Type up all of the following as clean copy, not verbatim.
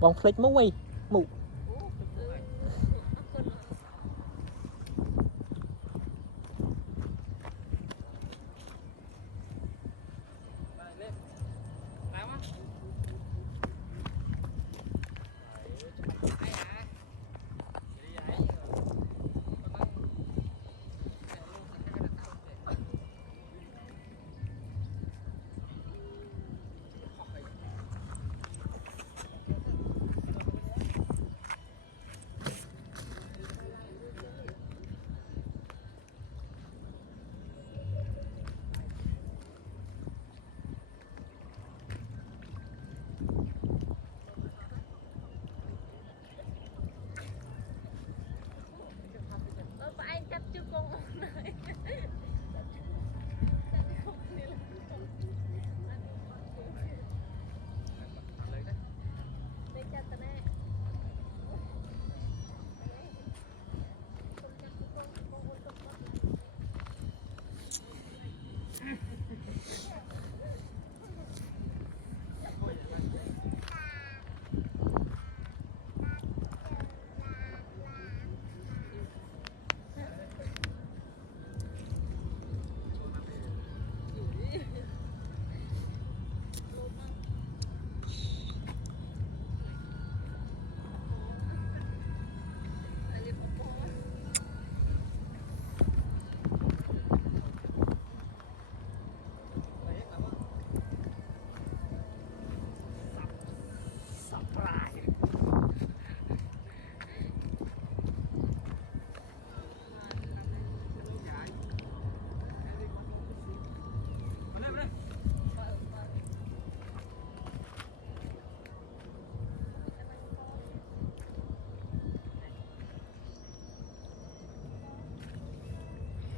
bong flick mũi mụ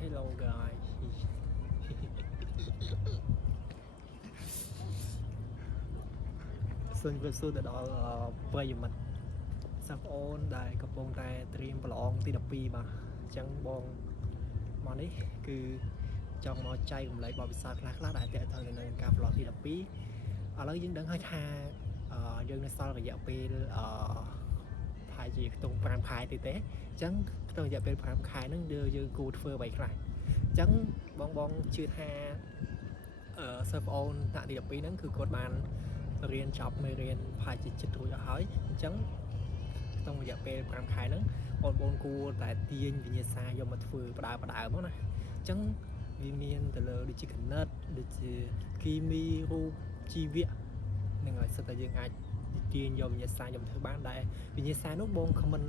Hello guys សូមជម្រាបសួរទៅដល់ប្រិយមិត្តសិស្សប្អូនដែលកំពុងតែត្រៀមប្រឡងទី12បាទអញ្ចឹងបងមកនេះគឺចង់មកចែករំលែកបទពិសោធន៍ខ្លះៗដែលទាក់ទងនឹងការប្រឡងទី12ឥឡូវយើងដឹងហើយថាយើងនៅសល់រយៈពេលប្រហែលជាខ្ទង់5ខែទៀតទេអញ្ចឹងក្នុងរយៈពេល5ខែហ្នឹងយើងគួរធ្វើអ្វីខ្លះអញ្ចឹងបងជឿថាសិស្សប្អូនថ្នាក់ទី12ហ្នឹងគឺគាត់បានរៀនចប់មេរៀនប្រហែលជាចិត្តរួចអស់ហើយអញ្ចឹងក្នុងរយៈពេល5ខែហ្នឹងបងប្អូនគួរតែទាញវិញ្ញាសាយកមកធ្វើបដើមកណាអញ្ចឹងវាមានទៅលើដូចជាគណិតដូចជាគីមីរូបជីវៈនឹងឲ្យសិតតែយើងអាចទាញយកវិញ្ញាសាយកមកធ្វើបានដែរវិញ្ញាសានោះបងខមមិន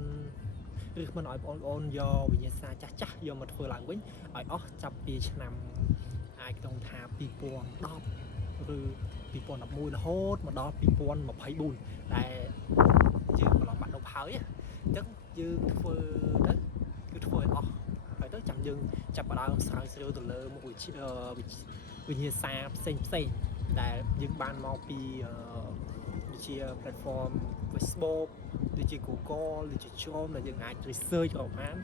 ឬខមមិនឲ្យបងប្អូនយកវិញ្ញាសាចាស់យកមកធ្វើឡើងវិញឲ្យអស់ចាប់ពីឆ្នាំអាចក្នុងថា2010ឬ2011រហូតមកដល់2024ដែលយើងប្រឡងបាក់ដប់ហើយអញ្ចឹងយើងធ្វើទៅគឺធ្វើឲ្យអស់ហើយទៅចាំយើងចាប់ផ្ដើមស្រាវជ្រាវទៅលើមុខវិញ្ញាសាផ្សេងដែលយើងបានមកពីដូចជា platform Facebook ដូចជា Google ដូចជា Chrome ដែលយើងអាច research ក៏បាន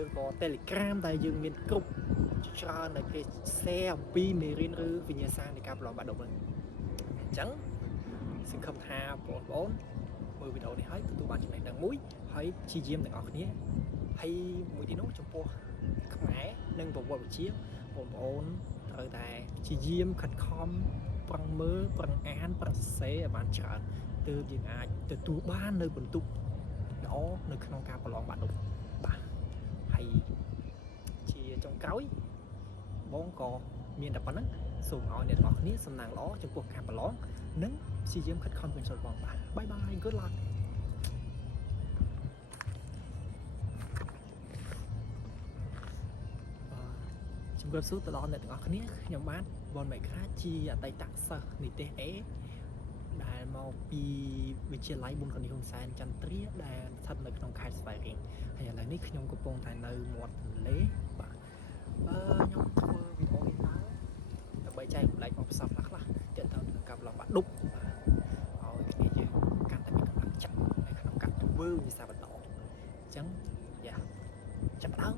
ឬក៏ Telegram ដែលយើងមានគ្រប់ច្រើនដែលគេ share អំពីមេរៀនឬវិញ្ញាសានៃការប្រឡងបាក់ដប់ហ្នឹងអញ្ចឹងសង្ឃឹមថាបងប្អូនមើលវីដេអូនេះហើយទទួលបានចំណេះដឹងមួយហើយព្យាយាមទាំងអស់គ្នាហើយមួយទីនោះចំពោះខ្មែរនិងប្រវត្តិវិទ្យាបងប្អូនត្រូវតែព្យាយាមខិតខំប្រឹងមើលប្រឹងអានប្រឹងសរសេរឲ្យបានច្រើនទើបយើងអាចទទួលបាននៅបន្ទុកល្អនៅក្នុងការប្រឡងបាក់ដប់បាទហើយជាចុងក្រោយបងក៏មានតែប៉ុណ្្នឹងសូមឲ្យអ្នកទាំងអស់គ្នាសំណាងល្អចំពោះការប្រឡងនិងព្យាយាមខិតខំរៀនសូត្របងបាទបាយបាយ good luck ជំរាបសួរទៅដល់អ្នកទាំងអស់គ្នាខ្ញុំបាទបនមេក្រាជាអតីតសិស្សនិទេស A ដែលមកពីវិទ្យាល័យប៊ុនកនីហ៊ុនសែនចន្ទ្រាដែលស្ថិតនៅក្នុងខេត្តស្វាយរៀងហើយឥឡូវនេះខ្ញុំកំពុងតែនៅមាត់ទន្លេបាទខ្ញុំធ្វើវីដេអូនេះឡើងដើម្បីចែករំលែកបទពិសោធន៍ខ្លះៗទាក់ទងនឹងការប្រឡងបាក់ឌុបឲ្យគ្នាយើងកាន់តែមានកម្លាំងចិត្តនៅក្នុងការធ្វើវិញ្ញាសាបន្តអញ្ចឹងយ៉ាចាប់ដើម